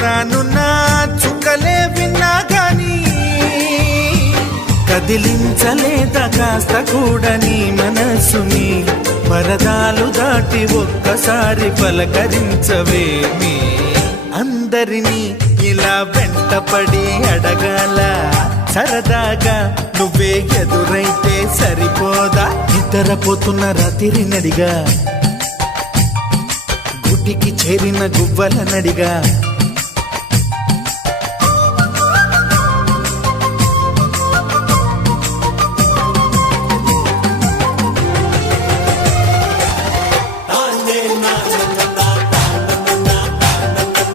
రానున్న చుక్కలే విన్నా గాని కదిలించలేదా కాస్త కూడా నీ మనసుని పరదాలు దాటి ఒక్కసారి పలకరించవేమి అందరినీ ఇలా వెంటపడి అడగాల సరదాగా నువ్వే ఎదురైతే సరిపోదా నిద్రపోతున్న రాత్రి నడిగా గుటికి చేరిన గువ్వల నడిగా